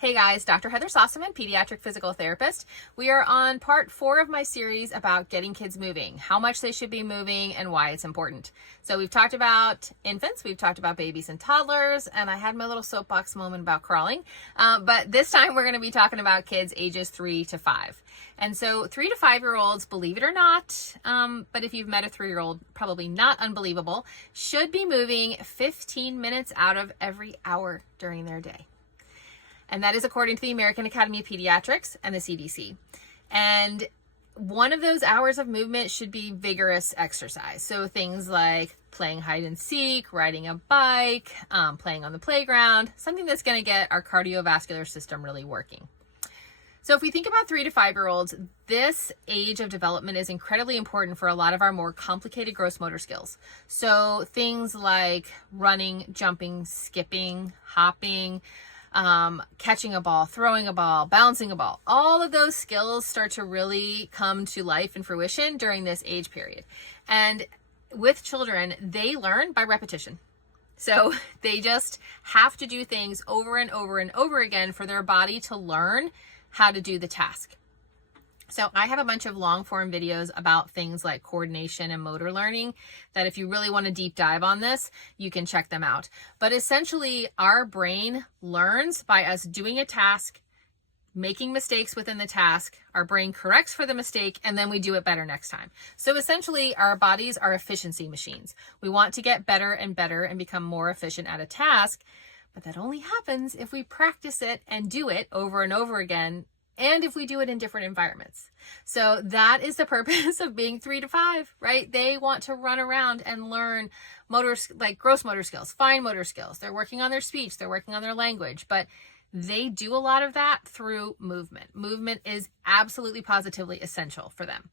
Hey guys, Dr. Heather Sossaman, pediatric physical therapist. We are on part 4 of my series about getting kids moving, how much they should be moving, and why it's important. So we've talked about infants, we've talked about babies and toddlers, and I had my little soapbox moment about crawling. But this time we're going to be talking about kids ages 3 to 5. And so 3 to 5-year-olds, believe it or not, but if you've met a 3-year-old, probably not unbelievable, should be moving 15 minutes out of every hour during their day. And that is according to the American Academy of Pediatrics and the CDC. And one of those hours of movement should be vigorous exercise. So things like playing hide and seek, riding a bike, playing on the playground, something that's going to get our cardiovascular system really working. So if we think about 3 to 5-year-olds, this age of development is incredibly important for a lot of our more complicated gross motor skills. So things like running, jumping, skipping, hopping, catching a ball, throwing a ball, bouncing a ball, all of those skills start to really come to life and fruition during this age period. And with children, they learn by repetition. So they just have to do things over and over and over again for their body to learn how to do the task. So I have a bunch of long form videos about things like coordination and motor learning that if you really want to deep dive on this, you can check them out. But essentially, our brain learns by us doing a task, making mistakes within the task, our brain corrects for the mistake, and then we do it better next time. So essentially, our bodies are efficiency machines. We want to get better and better and become more efficient at a task, but that only happens if we practice it and do it over and over again, and if we do it in different environments. So that is the purpose of being 3 to 5, right? They want to run around and learn like gross motor skills, fine motor skills. They're working on their speech, they're working on their language, but they do a lot of that through movement. Movement is absolutely positively essential for them.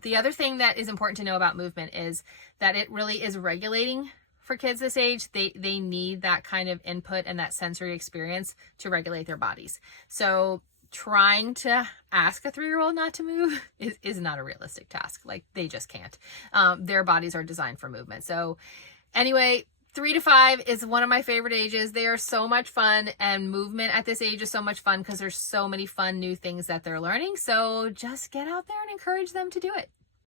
The other thing that is important to know about movement is that it really is regulating. For kids this age, they need that kind of input and that sensory experience to regulate their bodies. So trying to ask a 3-year-old not to move is not a realistic task. Like, they just can't. Their bodies are designed for movement. So anyway, 3 to 5 is one of my favorite ages. They are so much fun, and movement at this age is so much fun because there's so many fun new things that they're learning. So just get out there and encourage them to do it.